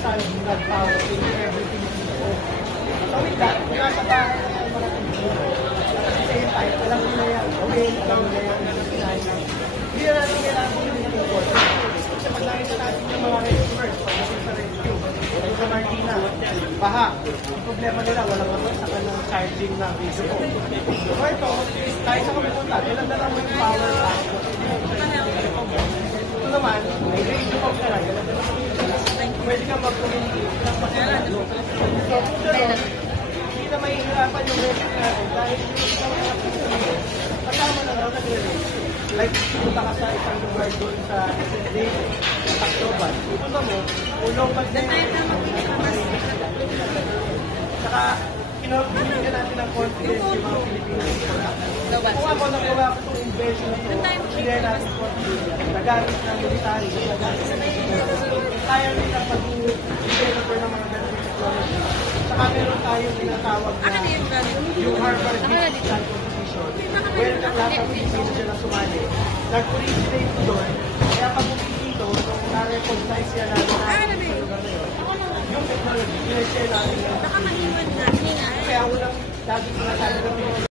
sun, God power, everything is good. So with that, kung nasa bahay na yan, mga kaibigan, at the same time, alam nila yan, alam nila yan, hindi na natin kailangan yung report. Kasi pag nakita natin yung mga rescuers, pagdating sa rescue, yung sa Martina, baha. Yung problema nila, walang naman sa kanilang charging na video ko. So ito, tayo sa kami punta, ilan na lang yung power bank. Ito naman, may radio ko ka lang, pwede ka mag-communicate. So, pero, hindi na mahihirapan yung rescue natin dahil yung mga kasama na lang nag-rescue. Like, punta ka sa isang lugar doon sa SSD, sa Tacloban. Punta mo, ulong mag-rescue. Saka, pinag-bigyan natin ng confidence yung mga Pilipinas. Kung ako nagawa ko itong invention na ito, share natin confidence. Nagamit ng military, nagamit ng military. Kaya nila pag-developer ng mga ganitong technology. Saka meron tayong tinatawag na yung Harvard Digital Competition. Well, lahat ng Pilipino dyan na sumali. Nag-originate doon. Kaya pag dito, nung na-recognize yan natin sa lugar na yun, yung technology, pinag-share natin yun. Kaya unang lagi sinasabi ng